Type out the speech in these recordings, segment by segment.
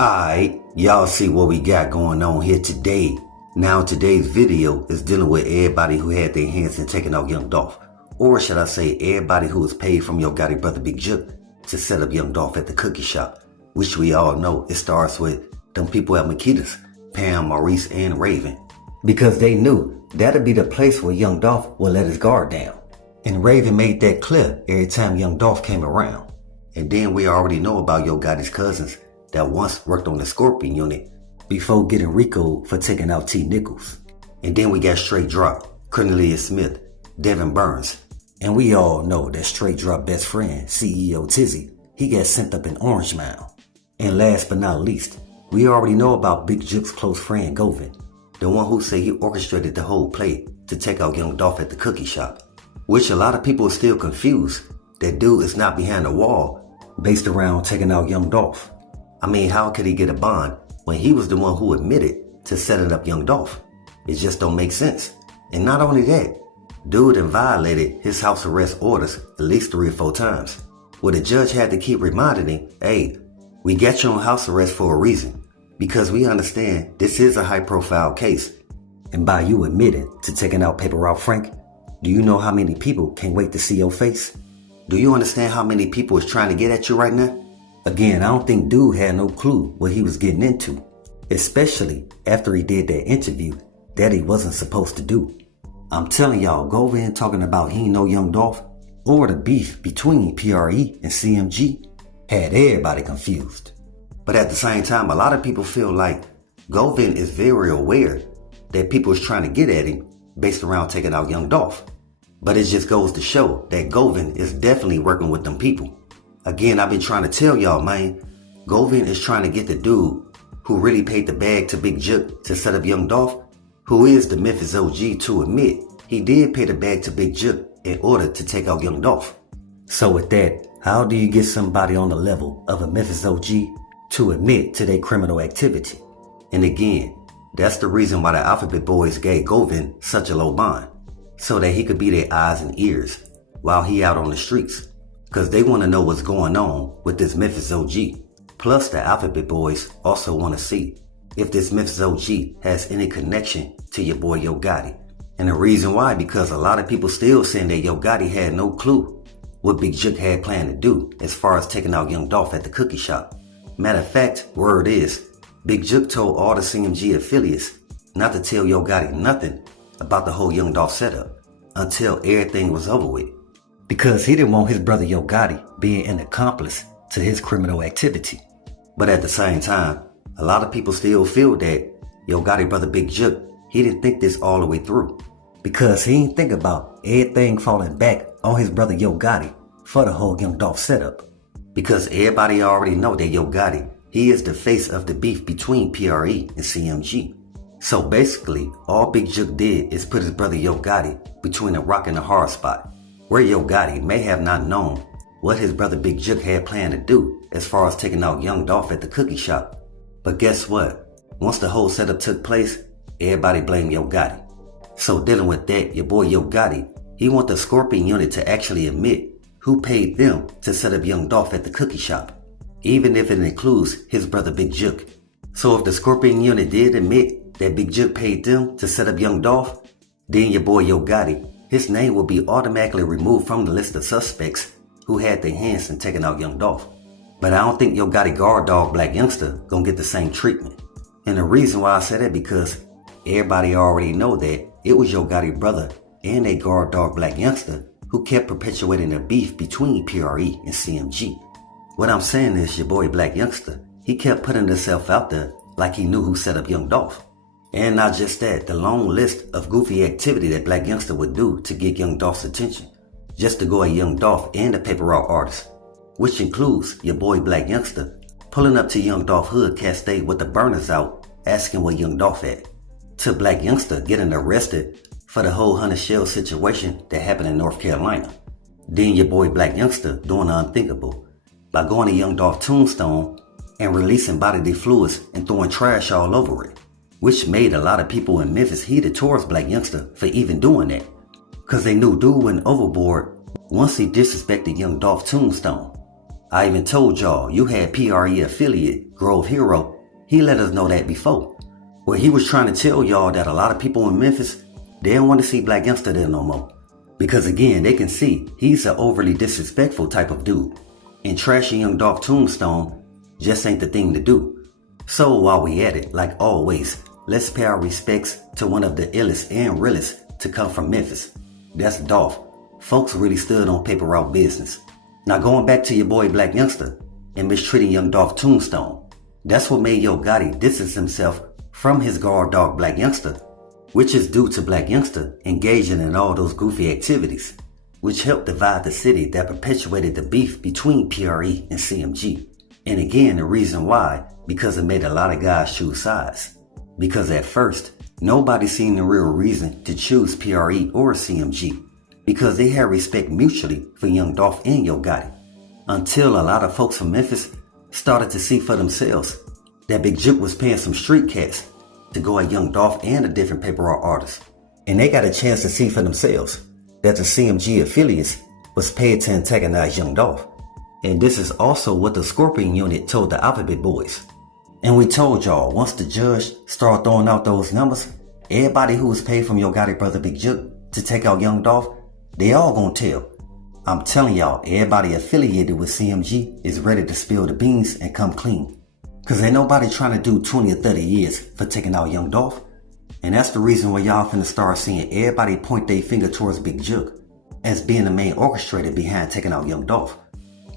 Alright, y'all see what we got going on here today. Now today's video is dealing with everybody who had their hands in taking out Young Dolph. Or should I say everybody who was paid from your Gotti brother Big Juk to set up Young Dolph at the cookie shop. Which we all know it starts with them people at Makita's, Pam, Maurice, and Raven. Because they knew that'd be the place where Young Dolph would let his guard down. And Raven made that clear every time Young Dolph came around. And then we already know about Yo Gotti's cousins that once worked on the Scorpion unit before getting Rico for taking out T. Nichols. And then we got Straight Drop, Cornelius Smith, Devin Burns. And we all know that Straight Drop best friend, CEO Tizzy, he got sent up in Orange Mound. And last but not least, we already know about Big Juk's close friend Goen, the one who said he orchestrated the whole play to take out Young Dolph at the cookie shop. Which a lot of people are still confused. That dude is not behind the wall based around taking out Young Dolph. I mean, how could he get a bond when he was the one who admitted to setting up Young Dolph? It just don't make sense. And not only that, dude had violated his house arrest orders at least 3 or 4 times, where the judge had to keep reminding him, hey, we got you on house arrest for a reason, because we understand this is a high profile case. And by you admitting to taking out Paper Route Frank, do you know how many people can't wait to see your face? Do you understand how many people is trying to get at you right now? Again, I don't think dude had no clue what he was getting into, especially after he did that interview that he wasn't supposed to do. I'm telling y'all, Goen talking about he ain't no Young Dolph or the beef between PRE and CMG had everybody confused. But at the same time, a lot of people feel like Goen is very aware that people is trying to get at him based around taking out Young Dolph. But it just goes to show that Goen is definitely working with them people. Again, I've been trying to tell y'all, man, Goen is trying to get the dude who really paid the bag to Big Juk to set up Young Dolph, who is the Memphis OG, to admit he did pay the bag to Big Juk in order to take out Young Dolph. So with that, how do you get somebody on the level of a Memphis OG to admit to their criminal activity? And again, that's the reason why the Alphabet Boys gave Goen such a low bond, so that he could be their eyes and ears while he out on the streets. Because they want to know what's going on with this Memphis OG. Plus the Alphabet Boys also want to see if this Memphis OG has any connection to your boy Yo Gotti. And the reason why, because a lot of people still saying that Yo Gotti had no clue what Big Juk had planned to do as far as taking out Young Dolph at the cookie shop. Matter of fact, word is, Big Juk told all the CMG affiliates not to tell Yo Gotti nothing about the whole Young Dolph setup until everything was over with. Because he didn't want his brother Yo Gotti being an accomplice to his criminal activity. But at the same time, a lot of people still feel that Yo Gotti brother Big Juk, he didn't think this all the way through. Because he didn't think about everything falling back on his brother Yo Gotti for the whole Young Dolph setup. Because everybody already know that Yo Gotti, he is the face of the beef between PRE and CMG. So basically, all Big Juk did is put his brother Yo Gotti between a rock and a hard spot, where Yo Gotti may have not known what his brother Big Juk had planned to do as far as taking out Young Dolph at the cookie shop. But guess what? Once the whole setup took place, everybody blamed Yo Gotti. So dealing with that, your boy Yo Gotti, he want the Scorpion unit to actually admit who paid them to set up Young Dolph at the cookie shop, even if it includes his brother Big Juk. So if the Scorpion unit did admit that Big Juk paid them to set up Young Dolph, then your boy Yo Gotti, his name will be automatically removed from the list of suspects who had their hands in taking out Young Dolph. But I don't think Yo Gotti guard dog Black Youngsta gonna get the same treatment. And the reason why I say that, because everybody already know that it was Yo Gotti brother and a guard dog Black Youngsta who kept perpetuating the beef between PRE and CMG. What I'm saying is your boy Black Youngsta, he kept putting himself out there like he knew who set up Young Dolph. And not just that, the long list of goofy activity that Black Youngsta would do to get Young Dolph's attention, just to go at Young Dolph and the Paper Route artist, which includes your boy Black Youngsta pulling up to Young Dolph hood Castade with the burners out, asking where Young Dolph at, to Black Youngsta getting arrested for the whole 100 shell situation that happened in North Carolina. Then your boy Black Youngsta doing the unthinkable by going to Young Dolph tombstone and releasing bodily fluids and throwing trash all over it, which made a lot of people in Memphis heated towards Black Youngsta for even doing that, because they knew dude went overboard once he disrespected Young Dolph tombstone. I even told y'all you had PRE affiliate Grove Hero. He let us know that before. Where he was trying to tell y'all that a lot of people in Memphis, they don't want to see Black Youngsta there no more. Because again, they can see he's an overly disrespectful type of dude. And trashing Young Dolph tombstone just ain't the thing to do. So while we at it, like always, let's pay our respects to one of the illest and realest to come from Memphis. That's Dolph. Folks really stood on paper route business. Now going back to your boy Black Youngsta and mistreating Young Dolph tombstone. That's what made Yo Gotti distance himself from his guard dog Black Youngsta, which is due to Black Youngsta engaging in all those goofy activities, which helped divide the city that perpetuated the beef between PRE and CMG. And again, the reason why, because it made a lot of guys choose sides. Because at first, nobody seen the real reason to choose PRE or CMG, because they had respect mutually for Young Dolph and Yo Gotti. Until a lot of folks from Memphis started to see for themselves that Big Juk was paying some street cats to go at Young Dolph and a different paper route artist. And they got a chance to see for themselves that the CMG affiliates was paid to antagonize Young Dolph. And this is also what the Scorpion unit told the Alphabet Boys. And we told y'all, once the judge started throwing out those numbers, everybody who was paid from Yo Gotti brother Big Juk to take out Young Dolph, they all gonna tell. I'm telling y'all, everybody affiliated with CMG is ready to spill the beans and come clean. Cause ain't nobody trying to do 20 or 30 years for taking out Young Dolph. And that's the reason why y'all finna start seeing everybody point their finger towards Big Juk as being the main orchestrator behind taking out Young Dolph.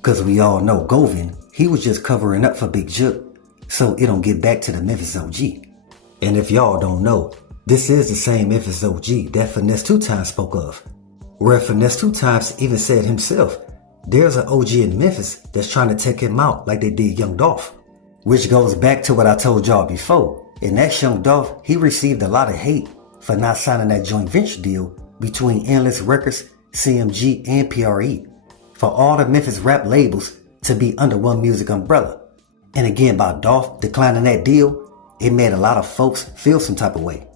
Cause we all know Goen, he was just covering up for Big Juk so it don't get back to the Memphis OG. And if y'all don't know, this is the same Memphis OG that Finesse 2 Times spoke of. Where Finesse 2 Times even said himself, there's an OG in Memphis that's trying to take him out like they did Young Dolph. Which goes back to what I told y'all before. And that Young Dolph, he received a lot of hate for not signing that joint venture deal between Endless Records, CMG, and PRE. For all the Memphis rap labels to be under one music umbrella. And again, by Dolph declining that deal, it made a lot of folks feel some type of way.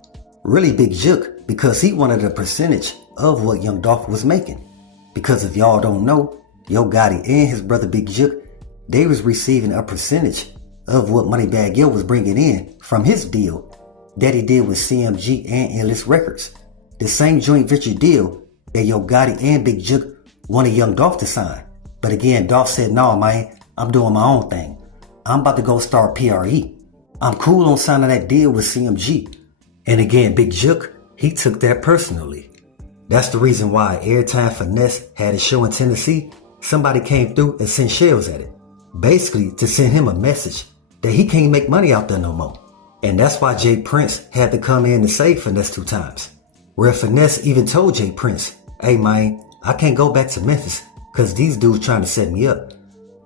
Really Big Juk, because he wanted a percentage of what Young Dolph was making. Because if y'all don't know, Yo Gotti and his brother Big Juk, they was receiving a percentage of what Moneybagg Yo was bringing in from his deal that he did with CMG and Endless Records. The same joint venture deal that Yo Gotti and Big Juk wanted Young Dolph to sign. But again, Dolph said, "No, man, I'm doing my own thing. I'm about to go start PRE. I'm cool on signing that deal with CMG." And again, Big Juk, he took that personally. That's the reason why every time Finesse had a show in Tennessee, somebody came through and sent shells at it. Basically to send him a message that he can't make money out there no more. And that's why Jay Prince had to come in and save Finesse 2 Times. Where Finesse even told Jay Prince, "Hey man, I can't go back to Memphis cause these dudes trying to set me up."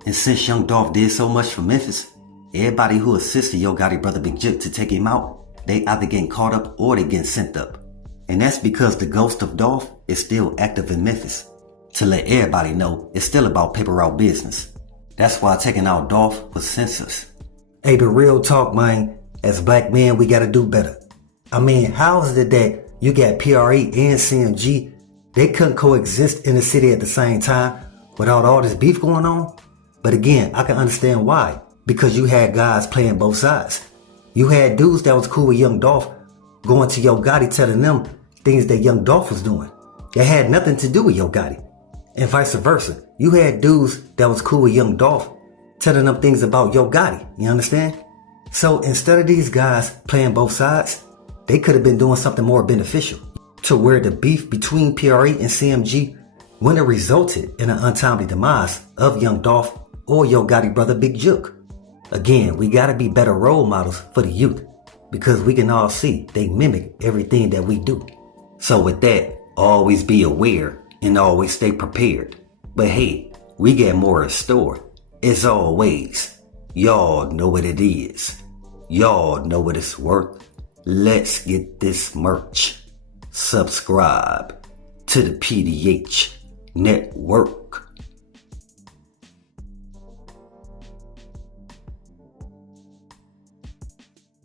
And since Young Dolph did so much for Memphis, everybody who assisted Yo Gotti brother Big Juk to take him out, they either getting caught up or they getting sent up. And that's because the ghost of Dolph is still active in Memphis. To let everybody know, it's still about paper route business. That's why taking out Dolph was senseless. Hey, but real talk, man, as black men, we gotta do better. I mean, how is it that you got PRE and CMG, they couldn't coexist in the city at the same time without all this beef going on? But again, I can understand why. Because you had guys playing both sides. You had dudes that was cool with Young Dolph going to Yo Gotti telling them things that Young Dolph was doing. That had nothing to do with Yo Gotti. And vice versa. You had dudes that was cool with Young Dolph telling them things about Yo Gotti. You understand? So instead of these guys playing both sides, they could have been doing something more beneficial to where the beef between PRE and CMG wouldn't have resulted in an untimely demise of Young Dolph or Yo Gotti brother Big Juk. Again, we gotta be better role models for the youth because we can all see they mimic everything that we do. So with that, always be aware and always stay prepared. But hey, we got more in store. As always, y'all know what it is. Y'all know what it's worth. Let's get this merch. Subscribe to the PDH Network.